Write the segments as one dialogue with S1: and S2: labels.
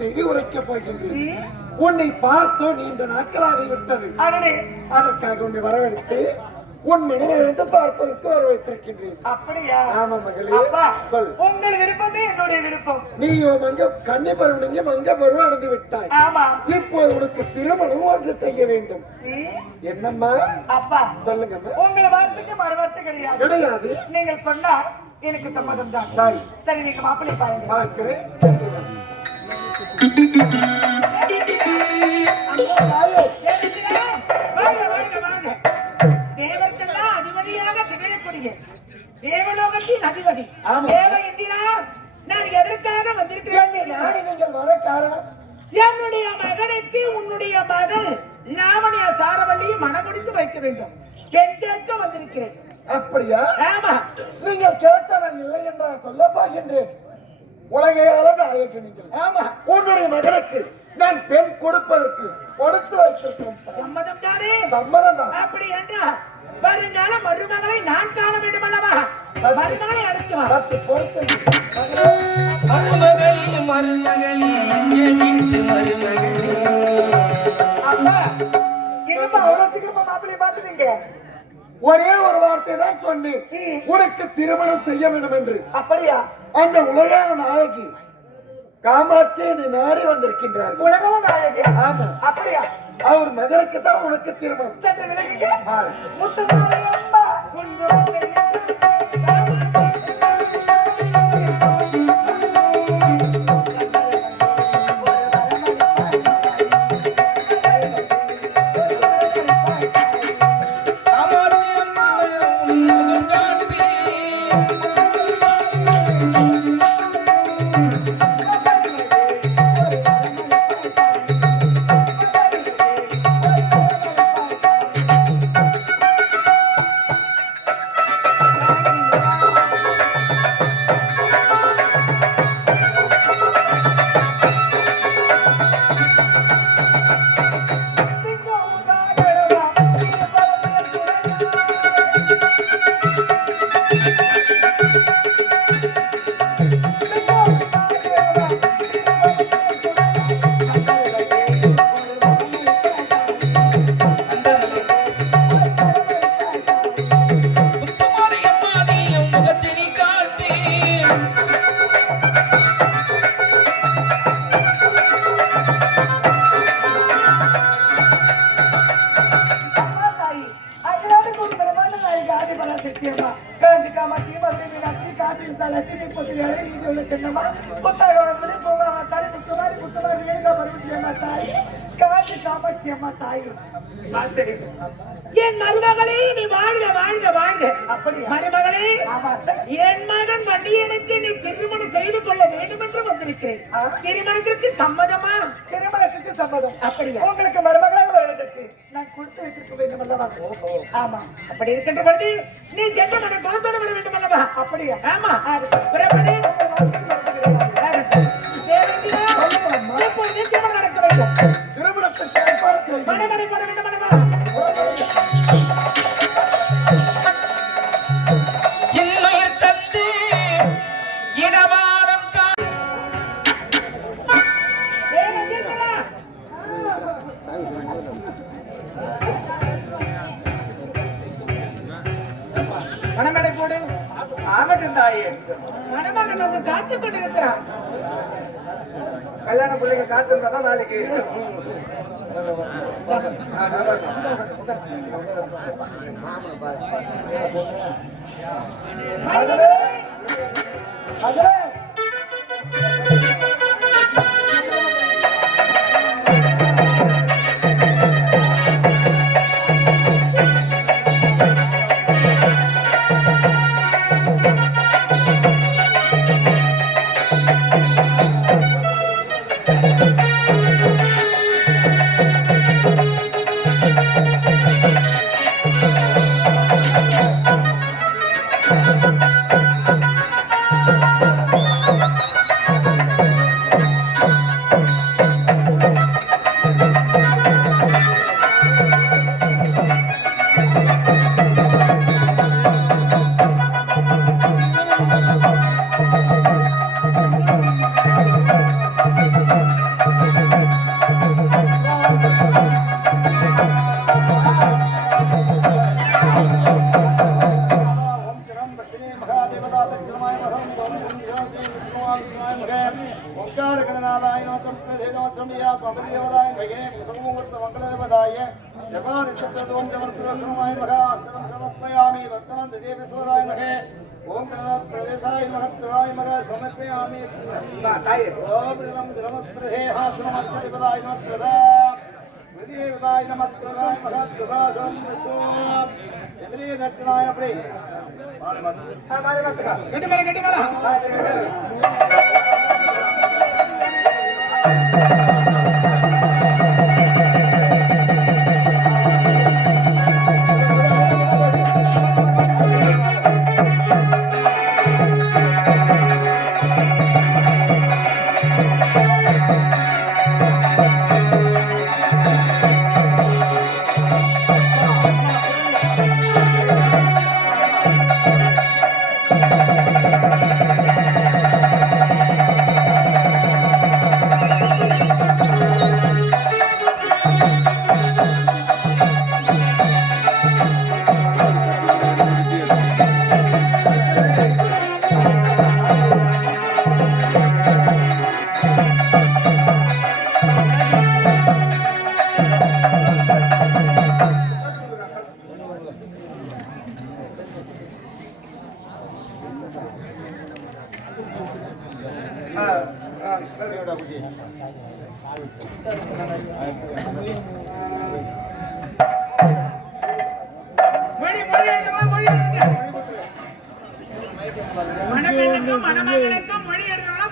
S1: செய்தி உரைக்கப் போகின்றேன்.
S2: நீ
S1: உன்னை பார்த்தோ நீண்ட நாட்களாகி விட்டது. அதற்காக உன்னை வரவழைத்து உன் மனதை பார்ப்பதற்கு வரவைத்திருக்கின்றேன்.
S2: அப்படியா?
S1: ஆமா மகளே சொல்.
S2: உங்கள் விருப்பமே என்னுடைய விருப்பம்.
S1: நீயோ மங்க கன்னி பருவனிங்க மங்க பருவம் அடைந்து விட்டாய். இப்போது உனக்கு திருமணம் ஒன்று செய்ய வேண்டும்.
S2: நீ
S1: என்னம்மா?
S2: அப்பா
S1: சொல்லுங்கம்மா.
S2: உங்கள் வார்த்தைக்கு மறுவார்த்தை கிடையாது.
S1: கிடையாது.
S2: நீங்கள் சொன்னால் எனக்கு சம்மதம் தான்
S1: சரி
S2: சரி நீங்க மாப்பிள்ளை பாருங்க.
S1: பார்க்கிறேன்.
S2: தேவலோகத்தின் அதிபதி. தேவ இந்திரா நான் எதற்காக வந்திருக்கிறேன்
S1: நீங்கள் வர காரணம்?
S2: என்னுடைய மகனுக்கு உன்னுடைய மகள் லாவணிய சாரவல்லியை மனமுடித்து வைக்க வேண்டும். பெண் கேட்க வந்திருக்கிறேன்.
S1: அப்படியா?
S2: ஆமா.
S1: நீங்கள் கேட்ட நான் இல்லை என்றா சொல்ல போகின்றேன் உலகையால நாயகி நீங்கள்
S2: ஆமா.
S1: உன்னுடைய மகனுக்கு நான் பெண் கொடுப்பதற்கு கொடுத்து வைத்திருக்கிறோம்
S2: சம்மதம் தானே?
S1: சம்மதம் தான்.
S2: அப்படி என்றால் வருங்கால மருமகளை நான் காண வேண்டும் அல்லவா மருமகளை அழைத்து வா.
S1: சற்று பொறுத்து.
S3: மருமகளே மருமகளே என் வீட்டு மருமகளே.
S2: அப்பா என்னப்பா அவ்வளவு சீக்கிரமா மாப்பிள்ளைய பார்த்துட்டீங்க?
S1: ஒரே ஒரு வார்த்தை தான் சொன்னேன். உனக்கு திருமணம் செய்ய வேண்டும் என்று
S2: அப்படியா?
S1: அந்த உலக நாயகி காமாட்சி நாடி வந்திருக்கின்றார்கள்.
S2: உலக நாயகி?
S1: ஆமா.
S2: அப்படியா?
S1: அவர் மகளுக்கு தான் உனக்கு திருமணம்.
S2: சம்மதம் அப்படியா?
S4: உங்களுக்கு மருமகளாக வருவதற்கு நான் கொடுத்து வைத்திருக்க வேண்டும் அல்லவா? ஆமா.
S2: அப்படி இருக்கின்ற பொழுது நீ மன குணத்தோடு வர வேண்டும் அல்லவா
S4: அப்படியா?
S2: ஆமா. புறப்படு
S5: நமகே ஓங்கார கணநாதாய நோக்கம் பிரதேதமஸ்ரமியா கோபரியோதாய நகே முகமுகூர்த்த மங்களதேவதாய ஜபா நிச்சத்தோம் ஜமர்த்தரசமாய மகா அந்தரம் சமர்ப்பயாமி வர்த்தமன் திஜேபேஸ்வராய மகே ஓம் பிரதாத் பிரதேசாய மகத்ராய மகா சமர்ப்பயாமி ஓம் பிரதம் திரமஸ்பிரதேஹாசனமர்த்ததிபதாய நமஸ்ததா விதியேவதாய நமத்ரதாய மகாத்ரதாசம் பிரசோ எதிரிய தட்சிணாய அப்படி
S2: கட்டி மேல கட்டி மேல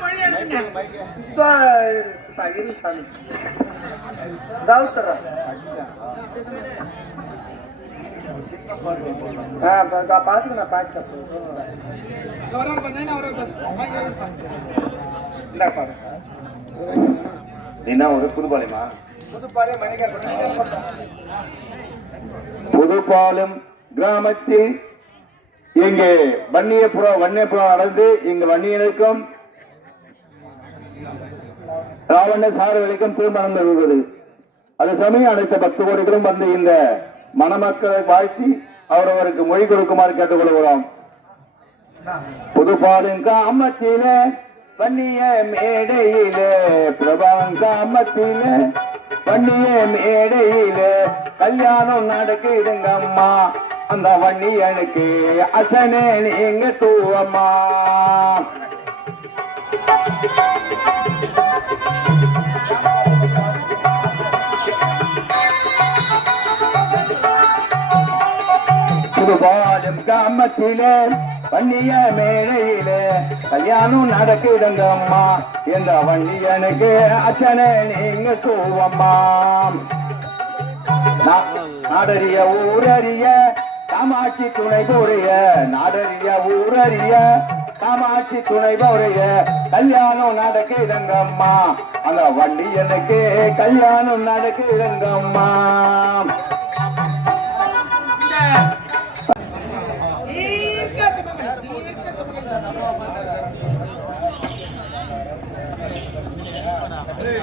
S2: மொழி
S3: சாமி தாவுத்தர ஆ பார்த்துக்க நான் பார்த்துட்டேன்
S2: வராரு பாரு
S6: என்ன ஒரு புதுப்பாளையமா?
S3: புதுப்பாளைய
S6: புதுப்பாளையம் கிராமத்தில் இங்கே வன்னியபுரம் வன்னியபுரம் நடந்து இங்கு வன்னியனுக்கும் ராவண சாரவழிக்கும் திருமணம் தருவது அது சமயம் அனைத்து பத்து கோடிகளும் வந்து இந்த மணமக்களை வாழ்த்தி அவரவருக்கு மொழி கொடுக்குமாறு கேட்டுக்கொள்கிறோம். புதுப்பாடும் காமத்தில பண்ணிய மேடையிலே பிரபாவம் காமத்தில பண்ணிய மேடையிலே கல்யாணம் நடக்குதுங்க அம்மா. அந்த வன்னியனுக்கு அசனே நீங்க தூவம்மா. அது புதுபாலம் கிராமத்திலே வன்னிய மேடையிலே கல்யாணம் நடக்குதுங்க அம்மா இந்த வன்னியனுக்கு அச்சனை நீங்க தூவம்மா நாடறிய ஊரறிய காமாட்சி துணை போறிய நாடறிய ஊரறிய காமாட்சி துணை போறிய கல்யாணம் நடக்குதுங்க அம்மா அந்த வண்டியனுக்கு கல்யாணம் நடக்குதுங்க அம்மா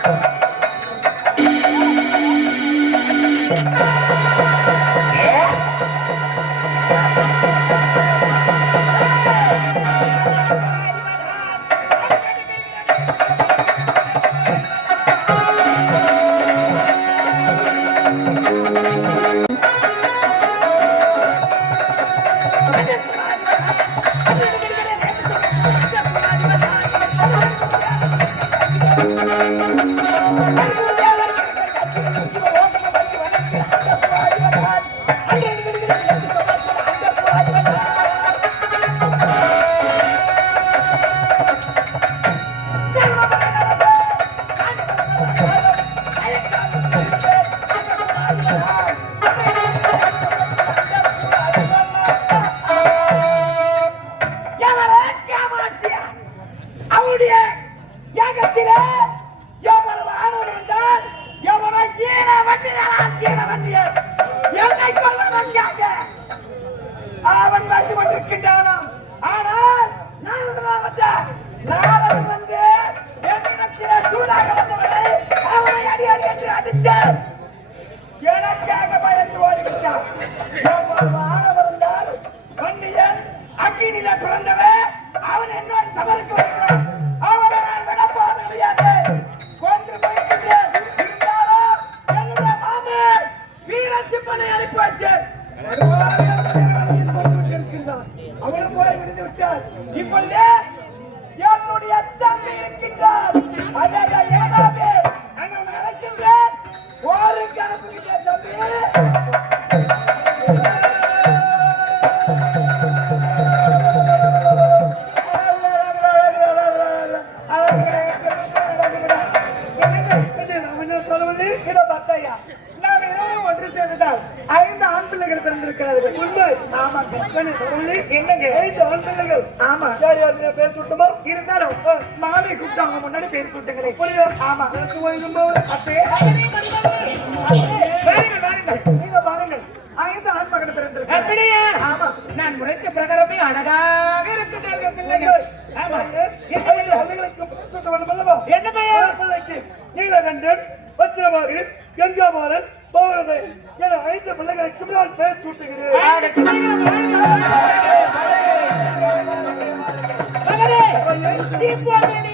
S2: Thank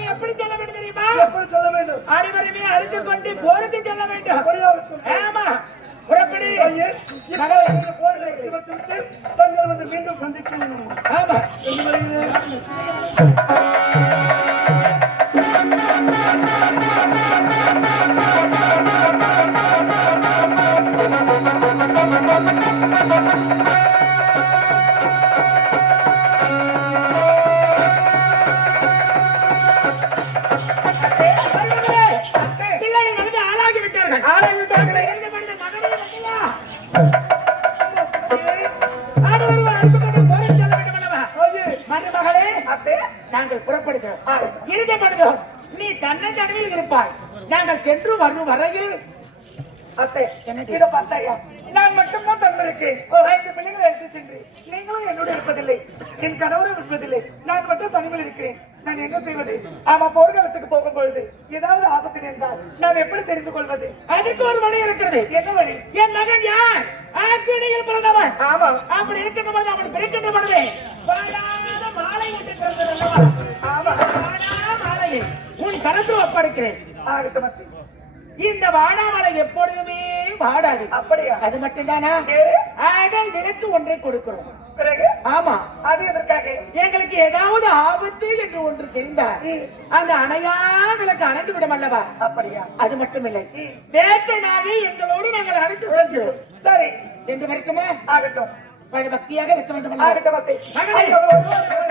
S2: எப்படி செல்ல வேண்டும் தெரியுமா
S4: எப்படி சொல்ல வேண்டும்
S2: அனைவருமே அழைத்து கொண்டு போருக்கு செல்ல வேண்டும் ஆமா. புறப்படி
S4: மீண்டும் சந்திக்கும்
S2: ஆமா. நீ தன்னை தடவில் இருப்பாய். நாங்கள் சென்று வரும் வரையில்
S4: நான் மட்டும்தான் தந்திருக்கேன் ஐந்து பிள்ளைகளை எடுத்து சென்று நீங்களும் என்னோட இருப்பதில்லை. என் கணவரும் இருப்பதில்லை. நான் மட்டும் தனிமையில் இருக்கிறேன். நான் என்ன செய்வது? ஆமா போர்க்களத்துக்கு போகும் பொழுது ஏதாவது ஆபத்து நேர்ந்தால் நான் எப்படி தெரிந்து கொள்வது?
S2: அதற்கு ஒரு வழி இருக்கிறது.
S4: என்ன வழி?
S2: என் மகன் யார்? ஆக்கினியில் பிறந்தவன்.
S4: ஆமா.
S2: அப்படி இருக்கின்ற பொழுது அவன் பிறக்கின்ற பொழுது வாடாத மாலை ஒன்று பிறந்தது?
S4: ஆமா.
S2: வாடாத மாலையை உன் கருத்து ஒப்படைக்கிறேன். இந்த வாடாமலை எப்பொழுதுமே வாடாது.
S4: அப்படியா?
S2: அது மட்டும்தானா? அகல் விளக்கு ஒன்றை கொடுக்கிறோம்.
S4: பிறகு?
S2: ஆமா.
S4: அது எதற்காக?
S2: எங்களுக்கு ஏதாவது ஆபத்து என்று ஒன்று தெரிந்தால் அந்த அணையா விளக்கு அணைந்து விடும் அல்லவா?
S4: அப்படியா?
S2: அது மட்டுமில்லை. வேட்டை நாளை எங்களோடு நாங்கள் அழைத்து செல்கிறோம்.
S4: சரி.
S2: சென்று வரைக்குமே
S4: ஆகட்டும்.
S2: பக்தியாக இருக்க வேண்டும்?
S4: ஆகட்டும்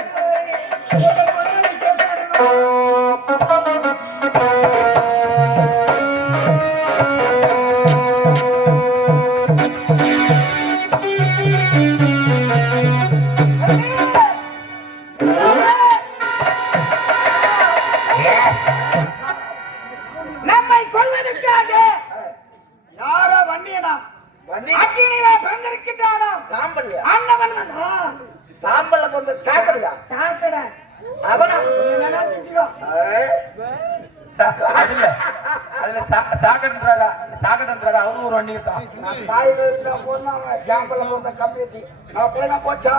S1: அப்படின்னா போச்சா?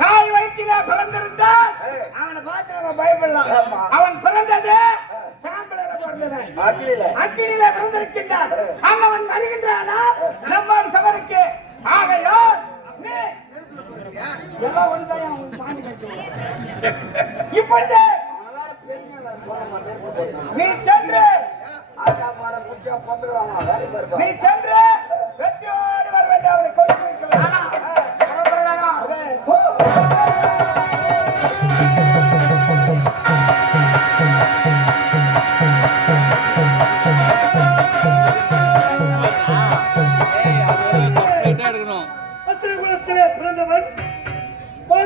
S2: தாய் வயிற்றில பிறந்திருந்தால் அவனை பார்த்து நம்ம பயப்படலாம். அவன் பிறந்தது சாம்பலில பிறந்தவன் அக்கினியில. பிறந்திருக்கின்றான். அண்ணவன் வருகின்றானா? நம்மால் சபருக்கு. ஆகையோ நீ எல்லாம் ஒன்றுதான். இப்பொழுது நீ சென்று நீ சென்று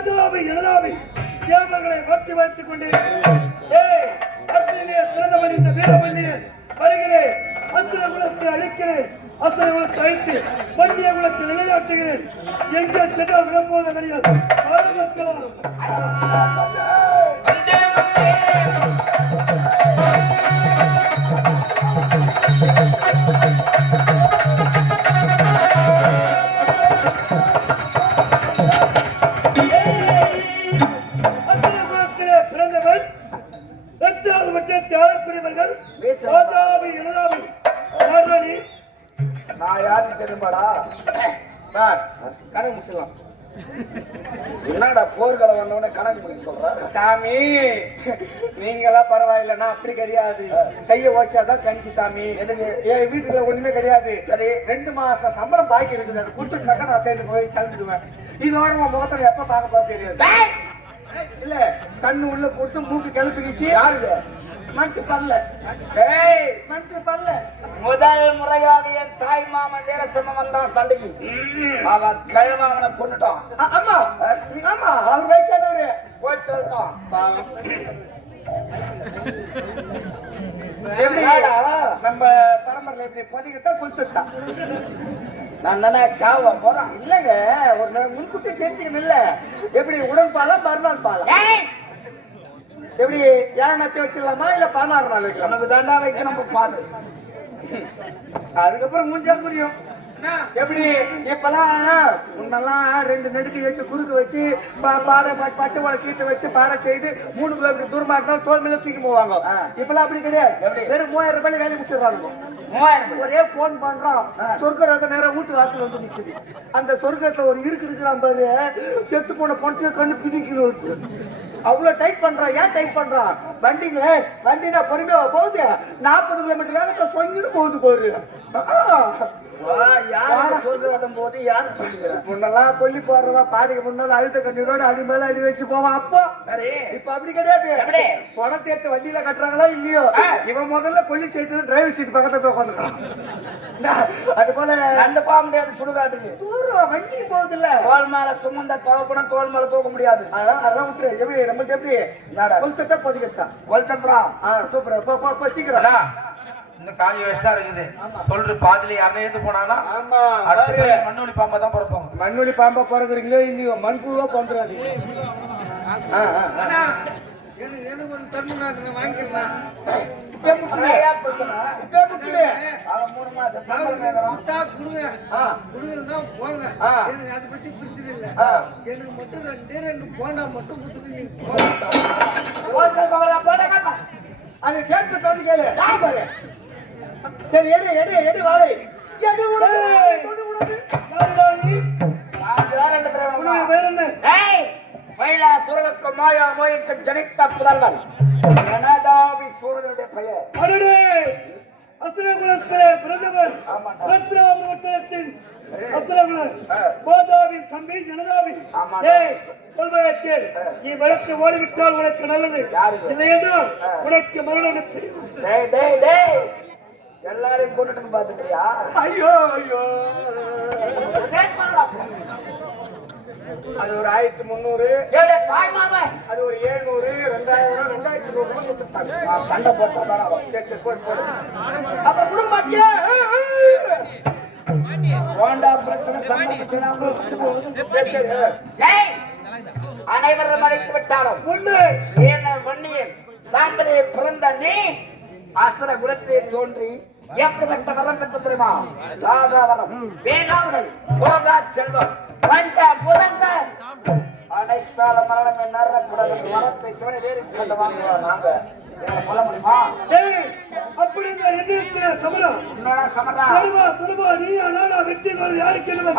S4: மாதுவாபி இளதாபி தேவர்களை மாற்றி வைத்துக் கொண்டிருக்கிறேன். ஏய் வீரமணியன் வருகிறேன். அசுர குலத்தை அழிக்கிறேன். அசுர குலத்தை அழித்து வன்னிய குலத்தை நிலைநாட்டுகிறேன். எங்கே சென்றால் விடப்போத கிடையாது
S3: சாமி நீங்களாம் பரவாயில்ல நான் அப்படி கிடையாது. கைய ஓச்சாதான் கஞ்சி சாமி? என் வீட்டுல ஒண்ணுமே கிடையாது.
S7: சரி.
S3: ரெண்டு மாசம் சம்பளம் பாக்கி இருக்குது. அது கொடுத்துட்டாக்கா நான் சேர்ந்து போய் கிளம்பிடுவேன். இதோட உன் முகத்துல எப்ப பார்க்க போறது தெரியாது. இல்ல கண்ணு உள்ள போட்டு மூக்கு கிளப்பிக்கிச்சு.
S7: யாருங்க?
S3: மனசு பண்ணல மனசு பண்ணல
S7: முதல் முறையாக என் தாய் மாமன் வீரசிம்மன் வந்தான் சண்டைக்கு. அவன் கிழமை அவனை கொண்டுட்டான்
S3: ஆமா ஆமா அவர் வயசானவரு.
S7: போயிட்டு
S3: எப்படிடா நம்ம பரம்பரையில இப்படி பொதிக்கிட்டா கொடுத்துட்டான்.
S7: நான் தானே சாவ போறான்?
S3: இல்லங்க ஒரு நாள் முன்கூட்டி தெரிஞ்சுக்கணும் இல்ல எப்படி உடல் பாலா மறுநாள் பாலா? எப்படி ஏழு நச்சு வச்சிடலாமா இல்ல பதினாறு நாள் வைக்கலாமா?
S7: நமக்கு தண்டா வைக்க நம்ம பாது
S3: அதுக்கப்புறம் மூஞ்சா புரியும். எப்படி? இப்பெல்லாம் முன்னெல்லாம் ரெண்டு நெடுக்கு எட்டு குறுக்கு வச்சு பா- பாறை ப- பச்சை வாழை கீட்டு வச்சு பாறை செய்து மூணு கிலோமீட்டர் தூரமா இருந்தாலும் தோல் மேல தூக்கி போவாங்க. இப்பெல்லாம் அப்படி கிடையாது? வெறும் மூவாயிரம் ரூபாய் வேலை முடிச்சிடுறாங்க
S7: மூவாயிரம்
S3: ஒரே போன் பண்றோம் சொர்க்க ரத நேரம் வீட்டு வாசல் வந்து நிக்குது. அந்த சொர்க்கத்துல ஒரு இருக்கு இருக்கிறான் பாரு. செத்து போன பொண்ணுக்கு கண்ணு பிதிக்கணும் இருக்கு அவ்வளவு டைட் பண்றான் ஏன் டைட் பண்றான் வண்டிங்க வண்டினா பொறுமையா போகுது. நாற்பது கிலோமீட்டர் வேகத்துல சொங்கிட்டு போகுது பாரு.
S7: சொர்க்கவாதம் போது யாரு சொல்லுகிறேன்
S3: முன்னெல்லாம் கொல்லி போடுறதா பாடிக்கு முன்னால அழுத்த கண்ணீரோட அடி மேல அடி வச்சு போவான் அப்போ
S7: சரி.
S3: இப்ப அப்படி கிடையாது? பணத்தை எடுத்து வண்டியில கட்டுறாங்களா இல்லையோ? இவன் முதல்ல கொல்லி சீட்டு டிரைவர் சீட் பக்கத்துல போய் உட்காந்துக்கலாம் அது போல
S7: அந்த போக முடியாது சுடுகாட்டுக்கு.
S3: தூரம் வண்டி போகுது இல்ல
S7: தோல் மேல சுமந்த தவப்படம் தோல் மேல தூக்க முடியாது.
S3: அதான் அதெல்லாம் விட்டுரு. எப்படி நம்மளுக்கு எப்படி? பொதிக்கட்டா
S7: கொளுத்துறான்
S3: ஆ சூப்பர். சீக்கிரம்.
S8: இந்த காலி வயசுதான் இருக்குது. சொல்ற பாதியில யாருன்னா ஏத்து போனானா
S3: ஆமா
S8: மண்ணொலி பாம்பா தான் பிறப்பாங்க
S3: மண்ணுளி பாம்பா பிறகுறீங்களோ இல்லையோ மண்புழுவா பந்துறாது
S7: எனக்கு ஒரு
S3: ஆ,
S9: கொடுங்கறதா போங்க.
S3: ஆ.
S9: எனக்கு அதை பத்தி பிரச்சனை இல்ல.
S3: ஆ.
S9: எனக்கு மட்டும் ரெண்டே ரெண்டு போண்டா மட்டும் கொடுத்துட்டு நீங்க.
S3: அது சேர்த்து. சரி எடு எடு எடு வாழை உனக்கு வாழை, தொடு
S7: என்ன? ஏய் மயிலா சுரனுக்கு மாயா மோய்க்கு ஜனித்த புதல்வன். எனதாவி சூரனுடைய பெயர்.
S4: அடடே! அசுரகுலத்திலே
S7: ஆமாண்டா.
S4: ரத்னாபுரத்தின் அசுரகுலன் மாதாவின் தம்பி ஜனதாவின். ஏய் சொல்வதை கேள் நீ வளர்த்து ஓடிவிட்டால் உனக்கு நல்லது? இல்லையென்றால் உனக்கு மரணம் நிச்சயம்.
S7: எல்லாரையும் கொண்டுட்டு பாத்துக்கிறியா
S3: ஐயோ ஐயோ. அது ஒரு ஆயிரத்தி முந்நூறு. அது ஒரு ஏழ்நூறு ரெண்டாயிரம் ரெண்டாயிரத்தி நூறு
S7: சண்டை போட்டா.
S3: அப்ப ஆ.
S7: போண்டா பிரச்சனை சண்டை பிரச்சனை அனைவரும் அழைத்து விட்டாலும்
S4: உண்மை
S7: ஏன வன்னியன் சாம்பலே பிறந்த நீ அசுர குலத்திலே தோன்றி எப்படிப்பட்ட வரம் பெற்ற தெரியுமா? சாகாவரம் வேகாவரம் போகா செல்வம் பஞ்ச புதங்க அனைத்தால மரணமே நரக்கூடாது மரத்தை சிவனை வேறு கொண்டு வாங்குவோம் நாங்க. சொல்ல முடியுமா?
S4: ஏய் அப்படி இருந்தா என்ன இருக்கிற சமரம்
S7: இன்னொரு சமரா
S4: தருமா தருமா நீ வெற்றி யாருக்கு என்ன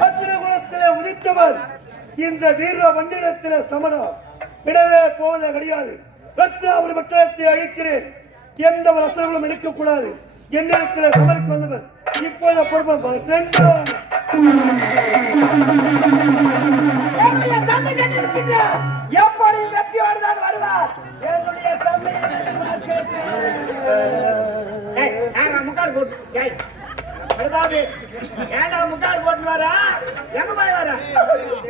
S4: வஜ்ரகுலத்திலே
S7: உதித்தவர்
S4: இந்த வீர மண்ணிடத்திலே சமணம் விடவே போவது கிடையாது. ரத்ன ஒரு பட்டத்தை அழிக்கிறேன். எந்த ஒரு அசர்களும் எடுக்கக்கூடாது என்னிடத்தில் சமருக்கு வந்தவர். இப்போது
S2: பொறுப்பம் எப்படி வெற்றியோடு தான் வருவார்? என்னுடைய தம்பி முக்கால் போட்டு. பிரதாபி, ஏன்டா முக்காடு போட்டு வர? எங்க போய் வர?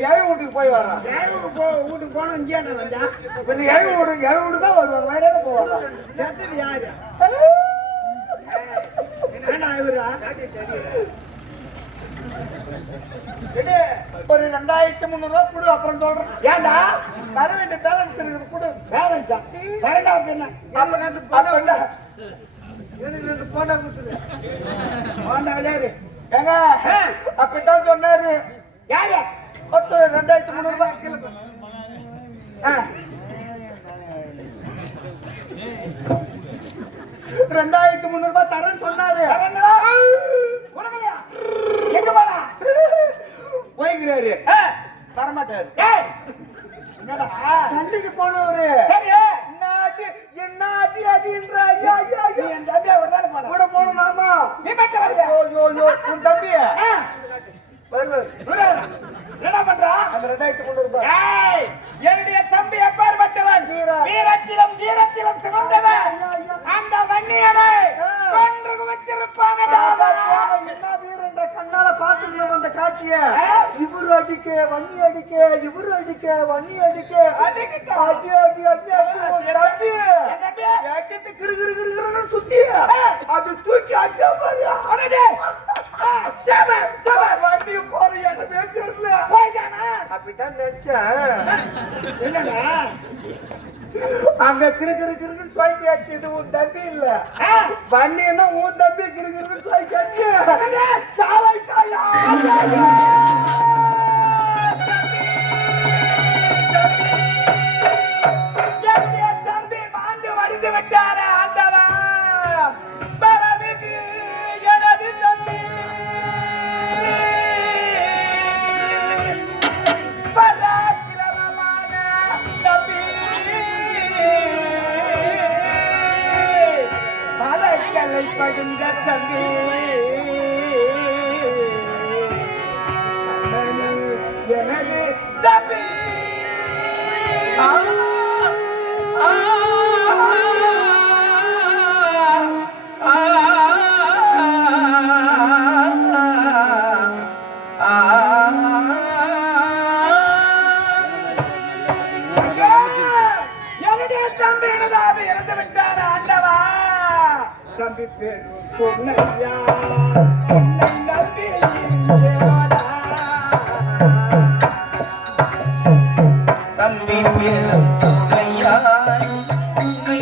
S3: ஏழை வீட்டுக்கு போய் வர்றான்
S2: தேவுக்கு போ வீட்டுக்கு போனோம் இங்கே வந்தா
S3: இப்ப நீ ஏழை வீடு ஏழை வீடு தான் வருவாங்க வேற போவாங்க?
S2: செத்துது யாரு? ஏண்டா இவரா?
S3: ஒரு ரெண்டாயிரத்தி முந்நூறு ரூபா கொடு அப்புறம் சொல்றேன்.
S2: ஏன்டா
S3: தர வேண்டிய பேலன்ஸ் இருக்குது கொடு.
S2: பேலன்ஸா கரெக்டா பின்ன
S3: அப்ப ரெண்டு போட்டா
S9: எனக்கு ரெண்டு போண்டா கொடுத்துரு.
S2: ஆண்டாளே இரு.
S3: ஏங்க அப்படித்தான் சொன்னாரு.
S2: யாரு?
S3: ஒருத்தர் ரெண்டாயிரத்தி முந்நூறு ரூபாய். ரெண்டாயிரத்தி முந்நூறு ரூபாய் தரேன்னு சொன்னாரு.
S2: ஆ,
S3: தரமாட்டாரு? சண்டைக்கு போனவரு.
S2: சரி,
S3: என்னாச்சு? என்ன அடி அடின்ற ஐயா ஐயா ஐயா.
S2: என் தம்பியை விடதானே போன?
S3: கூட போன மாமா
S2: நீ மட்டும் வரியா?
S3: ஐயோ ஐயோ ஐயோ. உன் தம்பி
S2: ஆ,
S3: வருவார்
S2: விடு. என்னடா பண்றா?
S3: அந்த ரெண்டாயிரத்தி முந்நூறு ரூபாய்.
S2: என்னுடைய தம்பி எப்பேற்பட்டவன்? வீரத்திலும் தீரத்திலும் சிறந்தவன். அந்த வன்னியனை கொன்று குவித்திருப்பானடா அவன்.
S3: என்ன வீரன்ற கண்ணால பாத்துட்டு காட்சிய இவரு அடிக்க வன்னி அடிக்க இவரு அடிக்க வன்னி அடிக்க. அடி அடி அடி? ஏட்டிட்டு கிரு கிரு கிரு கிருன்னு சுத்தி அது தூக்கி அடிச்சா பாரு
S2: அடடே. சபர், சபர்.
S3: வண்டி போற இடமே தெரியல
S2: போயிட்டானா?
S3: அப்படித்தான் நினைச்சேன்
S2: என்னடா?
S3: அங்க கிரு கிரு கிருன்னு சொல்லி ஆச்சு இது உன் தம்பி இல்ல வண்டின்னா உன் தம்பி கிரு கிருன்னு சொல்லி ஆச்சு சாவாய்த்தாயா
S2: என்னுடைய தம்பி மாண்டு வடிந்து விட்டாரே பலக்கலை படுந்த தம்பி. எனது தம்பி. தம்பி பேரு பொன்னையா பொன்னை நம்பி இருந்தேனா.
S10: தம்பி பெருமையாய் உன்னை